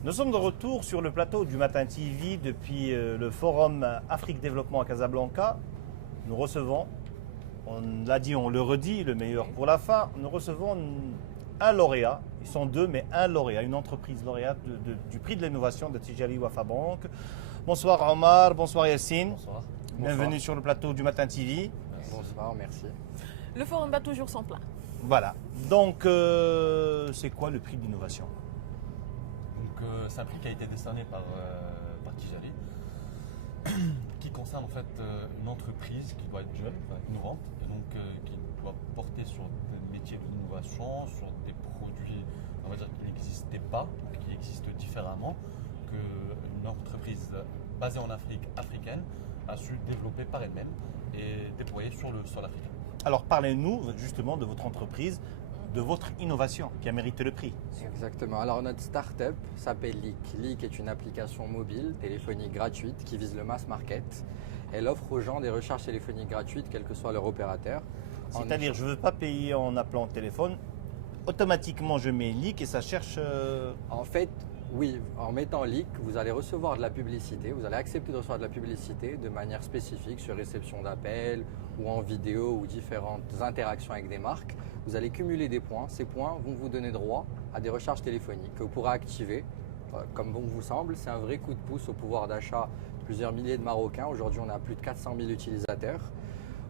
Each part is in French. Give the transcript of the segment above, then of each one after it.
Nous sommes de retour sur le plateau du Matin TV depuis le Forum Afrique Développement à Casablanca. Nous recevons, on l'a dit, on le redit, le meilleur pour la fin, nous recevons un lauréat, ils sont deux, mais un lauréat, une entreprise lauréate du prix de l'innovation de Tijari Wafa Bank. Bonsoir Omar, bonsoir Yassine. Bonsoir. Bienvenue sur le plateau du Matin TV. Bonsoir, merci. Le forum bat toujours son plein. Voilà. Donc, c'est quoi le prix de l'innovation? C'est un prix qui a été décerné par Tijari, qui concerne en fait une entreprise qui doit être jeune, innovante, et donc qui doit porter sur des métiers de l'innovation, sur des produits, on va dire, qui n'existaient pas, qui existent différemment, qu'une entreprise basée en Afrique, africaine, a su développer par elle-même et déployer sur le sol africain. Alors, parlez-nous justement de votre entreprise, de votre innovation qui a mérité le prix. Exactement. Alors notre start-up s'appelle Leak. Leak est une application mobile téléphonique gratuite qui vise le mass market. Elle offre aux gens des recharges téléphoniques gratuites, quel que soit leur opérateur. C'est-à-dire, je ne veux pas payer en appelant au téléphone. Automatiquement, je mets Leak et ça cherche... En fait, oui, en mettant Leak, vous allez recevoir de la publicité. Vous allez accepter de recevoir de la publicité de manière spécifique sur réception d'appels ou en vidéo ou différentes interactions avec des marques. Vous allez cumuler des points. Ces points vont vous donner droit à des recharges téléphoniques que vous pourrez activer comme bon vous semble. C'est un vrai coup de pouce au pouvoir d'achat de plusieurs milliers de Marocains. Aujourd'hui, on a plus de 400 000 utilisateurs.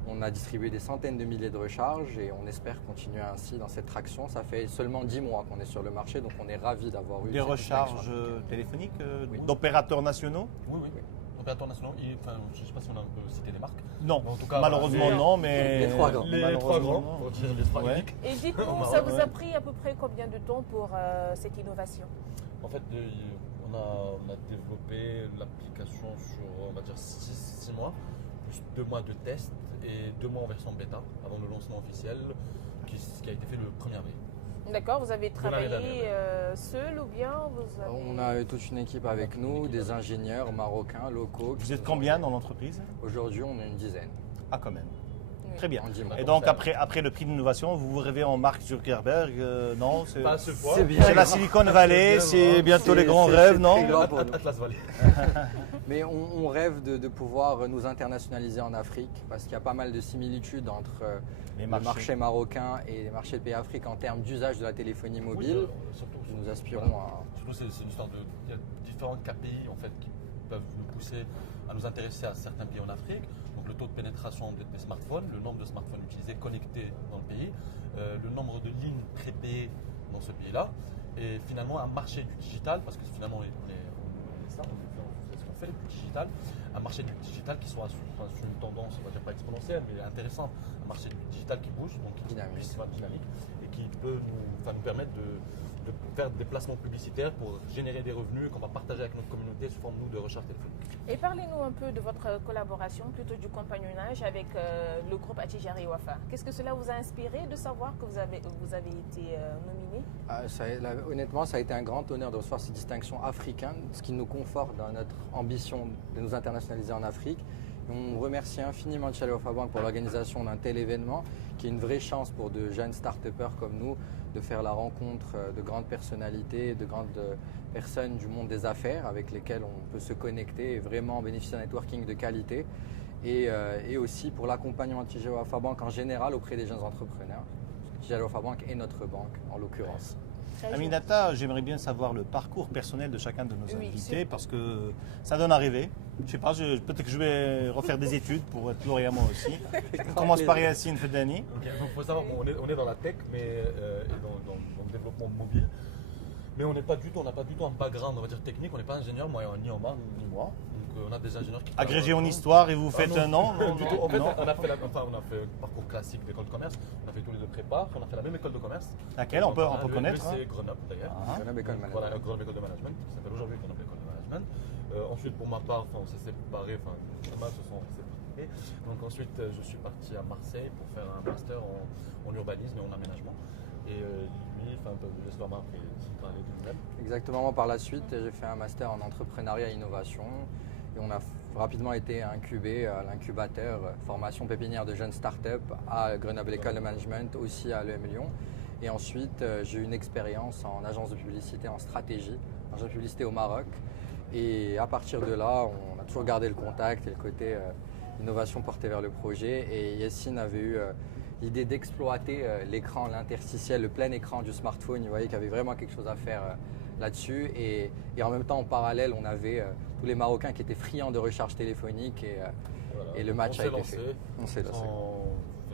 On a distribué des centaines de milliers de recharges et on espère continuer ainsi dans cette traction. Ça fait seulement 10 mois qu'on est sur le marché, donc on est ravis d'avoir eu des cette recharges traction. téléphoniques Oui. d'opérateurs nationaux? Oui. Opérateurs nationaux, je ne sais pas si on a cité des marques. Non, En tout cas, malheureusement voilà, non, mais... les trois grands. Les Malheureusement, trois grands, non. pour dire les trois Ouais. uniques. Et dites-nous, ça vous a pris à peu près combien de temps pour cette innovation? En fait, on a développé l'application sur, on va dire, 6 mois, plus 2 mois de test et 2 mois en version bêta avant le lancement officiel qui a été fait le 1er avril. D'accord, vous avez l'année travaillé seul ou bien vous avez... On a toute une équipe avec nous, des ingénieurs marocains, locaux. Vous êtes combien dans l'entreprise? Aujourd'hui, on est une dizaine. Ah, quand même. Oui. Très bien. En 10 mois. Et donc, après le prix d'innovation, vous vous rêvez en Mark Zuckerberg? Non, c'est Pas à ce point. C'est bien. c'est la Silicon Valley, c'est bientôt les grands rêves, non? très grand pour nous. Atlas Valley. Mais on rêve de pouvoir nous internationaliser en Afrique parce qu'il y a pas mal de similitudes entre Les le marchés. marché marocain et les marchés de pays africains en termes d'usage de la téléphonie mobile. Oui, surtout. Nous aspirons à... Surtout, c'est une histoire de. Il y a différents KPI en fait qui peuvent nous pousser à nous intéresser à certains pays en Afrique. Donc le taux de pénétration des smartphones, le nombre de smartphones utilisés connectés dans le pays, le nombre de lignes prépayées dans ce pays-là, et finalement un marché du digital, parce que finalement on est ça, c'est ce qu'on fait du digital, un marché du digital qui soit sur une tendance, on va dire pas exponentielle, mais intéressante, un marché du digital qui bouge, donc qui Dynamique. soit dynamique et qui peut nous permettre de faire des placements publicitaires pour générer des revenus qu'on va partager avec notre communauté sous forme de recharge téléphonique. Et parlez-nous un peu de votre collaboration, plutôt du compagnonnage avec le groupe Tijari Wafa. Qu'est-ce que cela vous a inspiré de savoir que vous avez été nominé? Honnêtement, ça a été un grand honneur de recevoir ces distinctions africaines, ce qui nous conforte dans notre ambition de nous internationaliser en Afrique. On remercie infiniment Tijari Wafa Bank pour l'organisation d'un tel événement, qui est une vraie chance pour de jeunes start-upers comme nous de faire la rencontre de grandes personnalités, de grandes personnes du monde des affaires avec lesquelles on peut se connecter et vraiment bénéficier d'un networking de qualité. Et aussi pour l'accompagnement de Tijari Wafa Bank en général auprès des jeunes entrepreneurs. Tijari Wafa Bank est notre banque en l'occurrence. Très Aminata, j'aimerais bien savoir le parcours personnel de chacun de nos Oui, invités c'est- parce que ça donne à rêver. Je sais pas, peut-être que je vais refaire des études pour être lauréat moi aussi. On commence par Yassine Fedani. Donc il faut savoir qu'on est dans la tech mais, et dans le développement mobile. Mais on n'a pas du tout un background, on va dire technique, on n'est pas ingénieur, ni Omar ni moi. Donc on a des ingénieurs qui... Agrégé en histoire et vous faites un an? Non, Non, du tout. En fait, non. on a fait un parcours classique d'école de commerce. On a fait tous les deux prépa. On a fait la même école de commerce. Laquelle on peut connaître, C'est hein. Grenoble d'ailleurs. Ah. Grenoble École Management. Voilà, la Grenoble École de Management, qui s'appelle aujourd'hui Grenoble École de Management. Ensuite, pour ma part, on s'est séparés, les chemins se sont séparés. Donc ensuite, je suis parti à Marseille pour faire un master en urbanisme et en aménagement. Et lui, l'histoire m'a appris à parler de lui-même. Exactement, moi, par la suite, j'ai fait un master en entrepreneuriat et innovation et on a rapidement été incubé à l'incubateur formation pépinière de jeunes startups à Grenoble École de Management, aussi à l'EM Lyon. Et ensuite, j'ai eu une expérience en agence de publicité en stratégie agent de publicité au Maroc. Et à partir de là, on a toujours gardé le contact et le côté innovation porté vers le projet. Et Yassine avait eu l'idée d'exploiter l'écran, l'interstitiel, le plein écran du smartphone. Vous voyez qu'il y avait vraiment quelque chose à faire là-dessus. Et en même temps, en parallèle, on avait tous les Marocains qui étaient friands de recharge téléphonique. Voilà. Et le match a été fait. On s'est lancé sans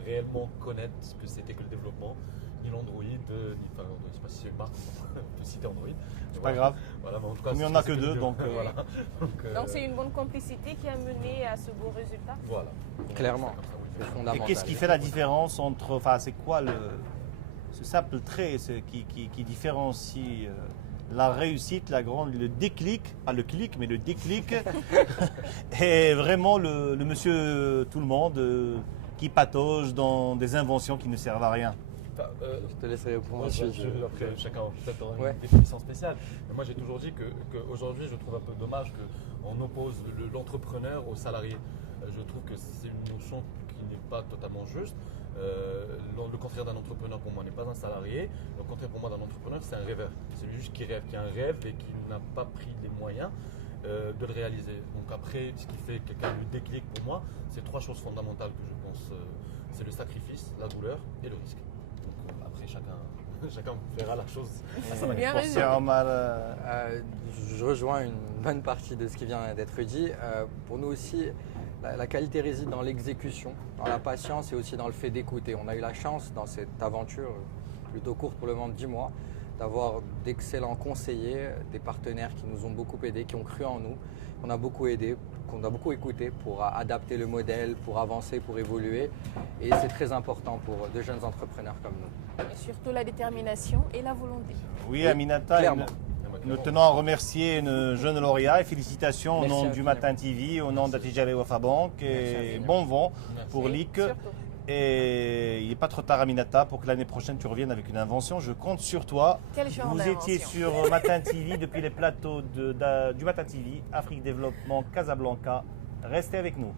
réellement connaître ce que c'était que le développement, ni l'Android, ni enfin, je ne sais pas si c'est une marque, on peut citer Android. C'est pas grave. Voilà, mais en tout cas, Comme il n'y en a que deux, donc voilà. Donc c'est une bonne complicité qui a mené à ce beau résultat. Voilà. Clairement, C'est comme ça, oui. c'est Et fondamental. qu'est-ce qui fait la différence entre, enfin, c'est quoi ce simple trait qui différencie la réussite, le déclic, pas le clic, mais le déclic, et vraiment le monsieur tout le monde qui patauge dans des inventions qui ne servent à rien. Enfin, Je te laisserai répondre moi, ensuite. après, chacun peut-être aura Ouais. une définition spéciale. Mais moi, j'ai toujours dit qu'aujourd'hui, je trouve un peu dommage qu'on oppose l'entrepreneur au salarié. Je trouve que c'est une notion qui n'est pas totalement juste. Le contraire d'un entrepreneur, pour moi, n'est pas un salarié. Le contraire, pour moi, d'un entrepreneur, c'est un rêveur. C'est juste qui rêve, qui a un rêve et qui n'a pas pris les moyens de le réaliser. Donc après, ce qui fait quelqu'un le déclic pour moi, c'est trois choses fondamentales que je pense. C'est le sacrifice, la douleur et le risque. Donc après, chacun verra la chose à sa manière. Bien Pensez résumé. à Omar, Je rejoins une bonne partie de ce qui vient d'être dit. Pour nous aussi, la qualité réside dans l'exécution, dans la patience et aussi dans le fait d'écouter. On a eu la chance dans cette aventure plutôt courte pour le moment de 10 mois d'avoir d'excellents conseillers, des partenaires qui nous ont beaucoup aidés, qui ont cru en nous, qu'on a beaucoup aidé, qu'on a beaucoup écouté pour adapter le modèle, pour avancer, pour évoluer. Et c'est très important pour de jeunes entrepreneurs comme nous. Et surtout la détermination et la volonté. oui, Aminata, clairement. nous tenons à remercier une jeune lauréat et félicitations au Merci nom du infiniment. Matin TV, au nom d'Atijari Wafa Bank Merci et infiniment. bon vent Merci. pour Oui, l'IC. surtout. Et il n'est pas trop tard, Aminata, pour que l'année prochaine tu reviennes avec une invention. Je compte sur toi. Quel genre Vous étiez d'invention. sur Matin TV depuis les plateaux du Matin TV, Afrique Développement, Casablanca. Restez avec nous.